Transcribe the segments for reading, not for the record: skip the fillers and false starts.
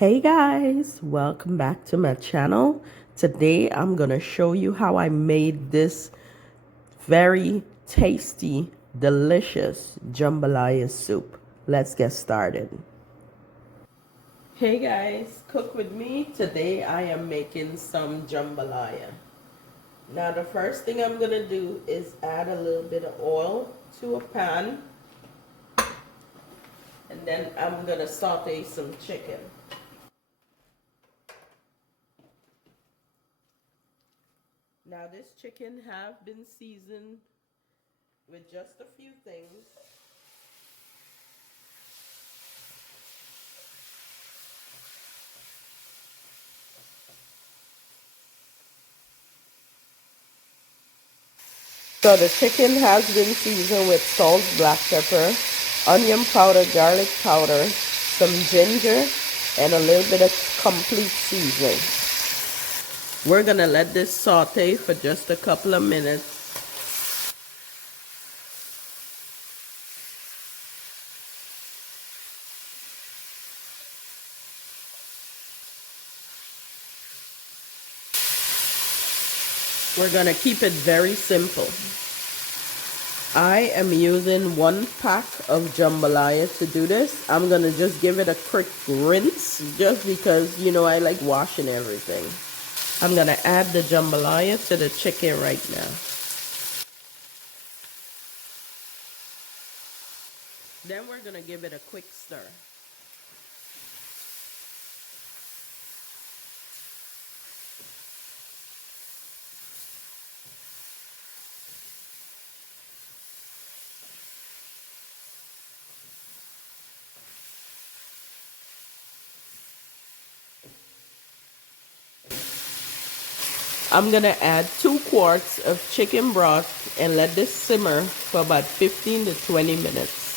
Hey guys, welcome back to my channel. Today I'm gonna show you how I made this very tasty, delicious jambalaya soup. Let's get started. Hey guys, cook with me. Today I am making some jambalaya. Now the first thing I'm gonna do is add a little bit of oil to a pan, and then I'm gonna saute some chicken. Now this chicken have been seasoned with just a few things. So the chicken has been seasoned with salt, black pepper, onion powder, garlic powder, some ginger, and a little bit of complete seasoning. We're gonna let this saute for just a couple of minutes. We're gonna keep it very simple. I am using 1 pack of jambalaya to do this. I'm gonna just give it a quick rinse just because, you know, I like washing everything. I'm gonna add the jambalaya to the chicken right now. Then we're gonna give it a quick stir. I'm gonna add 2 quarts of chicken broth and let this simmer for about 15 to 20 minutes.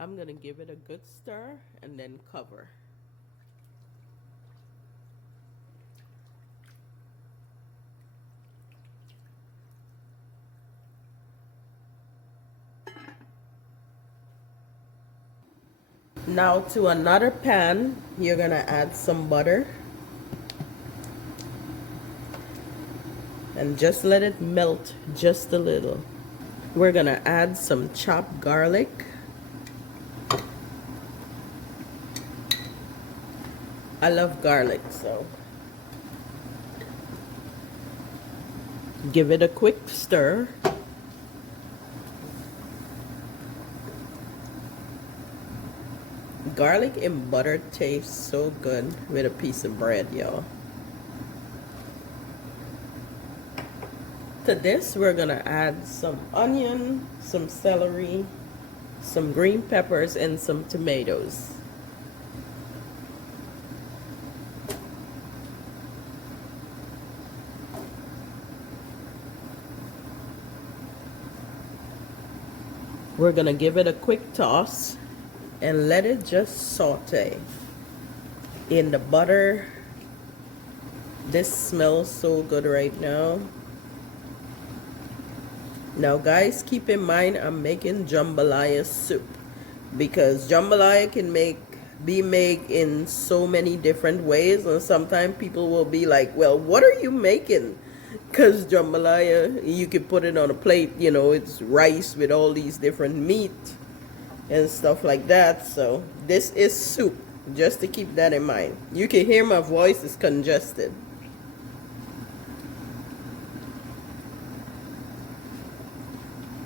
I'm gonna give it a good stir and then cover. Now to another pan, you're gonna add some butter and just let it melt just a little. We're gonna add some chopped garlic. I love garlic, so give it a quick stir. Garlic and butter tastes so good with a piece of bread, y'all. To this, we're gonna add some onion, some celery, some green peppers, and some tomatoes. We're gonna give it a quick toss and let it just saute in the butter. This smells so good right now. Now guys, keep in mind I'm making jambalaya soup because jambalaya can be made in so many different ways, and sometimes people will be like, well, what are you making? Because jambalaya, you can put it on a plate, you know, it's rice with all these different meat and stuff like that. So this is soup, just to keep that in mind. You can hear my voice is congested.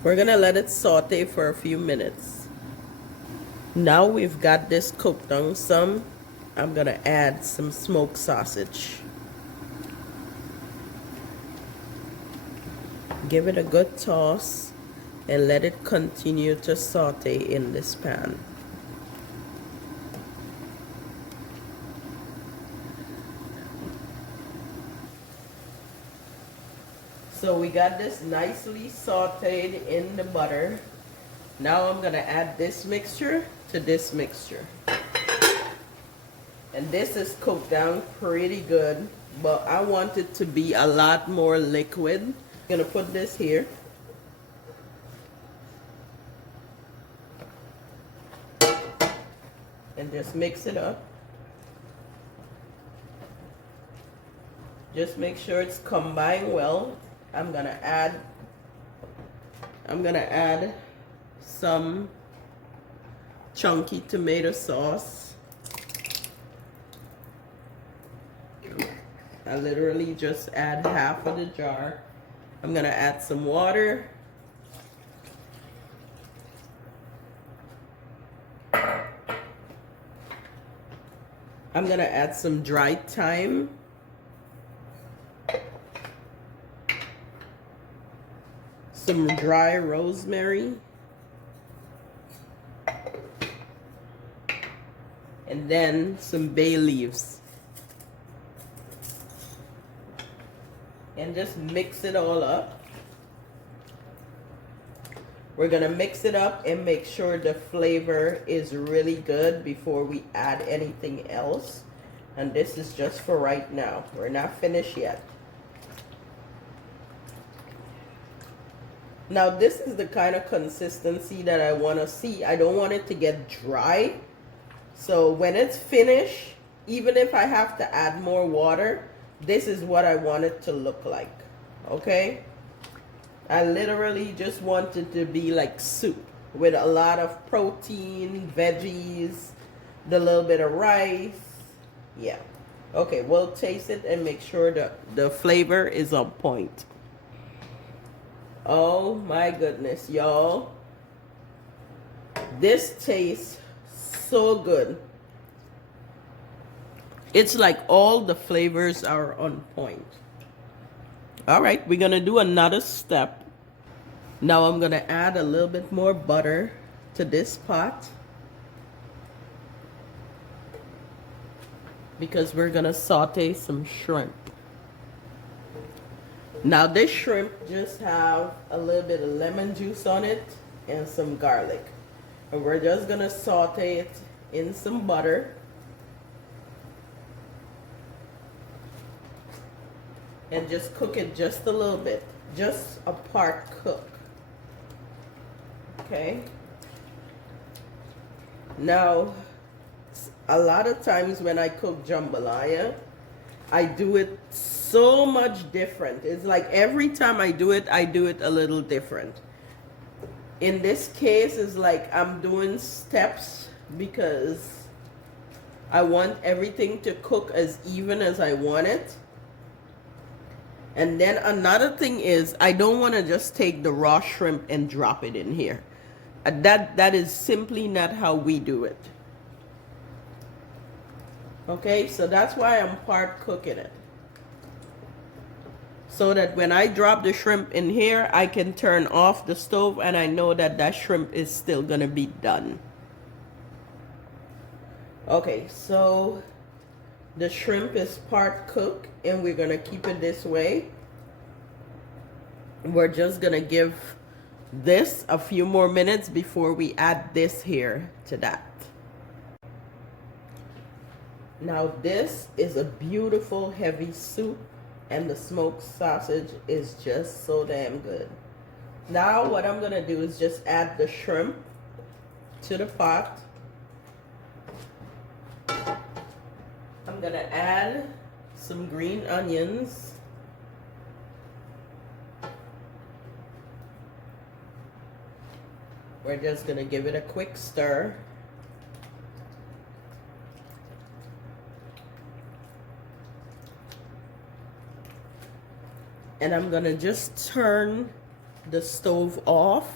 We're gonna let it saute for a few minutes. Now we've got this cooked on some, I'm gonna add some smoked sausage. Give it a good toss and let it continue to saute in this pan. So we got this nicely sauteed in the butter. Now I'm gonna add this mixture to this mixture. And this is cooked down pretty good, but I want it to be a lot more liquid. I'm gonna put this here. And just mix it up. Just make sure it's combined well. I'm gonna add some chunky tomato sauce. I literally just add half of the jar. I'm gonna add some water. I'm gonna add some dried thyme. Some dry rosemary. And then some bay leaves. And just mix it all up. We're gonna mix it up and make sure the flavor is really good before we add anything else. And this is just for right now. We're not finished yet. Now this is the kind of consistency that I want to see. I don't want it to get dry. So when it's finished, even if I have to add more water, this is what I want it to look like. Okay? I literally just want it to be like soup with a lot of protein, veggies, the little bit of rice. Yeah. Okay, we'll taste it and make sure that the flavor is on point. Oh my goodness, y'all. This tastes so good. It's like all the flavors are on point. All right, we're gonna do another step. Now I'm gonna add a little bit more butter to this pot because we're gonna saute some shrimp. Now this shrimp just have a little bit of lemon juice on it and some garlic. And we're just gonna saute it in some butter. And just cook it just a little bit. Just a part cook. Okay. Now, a lot of times when I cook jambalaya, I do it so much different. It's like every time I do it a little different. In this case, it's like I'm doing steps because I want everything to cook as even as I want it. And then another thing is I don't want to just take the raw shrimp and drop it in here. That is simply not how we do it. Okay, so that's why I'm part cooking it. So that when I drop the shrimp in here, I can turn off the stove and I know that that shrimp is still gonna be done. Okay, so the shrimp is part cooked and we're gonna keep it this way. We're just gonna give this a few more minutes before we add this here to that. Now this is a beautiful heavy soup and the smoked sausage is just so damn good. Now what I'm gonna do is just add the shrimp to the pot. I'm gonna add some green onions. We're just gonna give it a quick stir. And I'm gonna just turn the stove off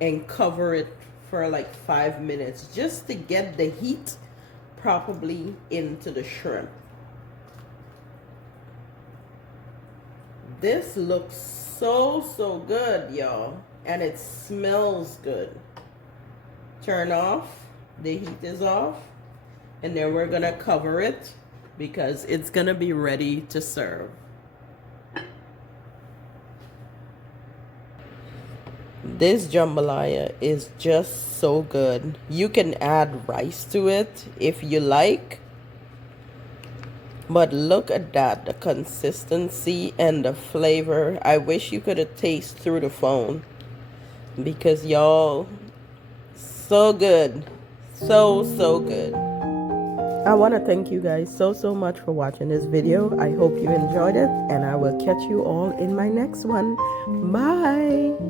and cover it for like 5 minutes just to get the heat properly into the shrimp. This looks so good, y'all, and it smells good. Turn off, the heat is off, and then we're gonna cover it because it's gonna be ready to serve. This jambalaya is just so good. You can add rice to it if you like. But look at that, the consistency and the flavor. I wish you could have tasted through the phone. Because y'all, so good. So good. I want to thank you guys so much for watching this video. I hope you enjoyed it, and I will catch you all in my next one. Bye.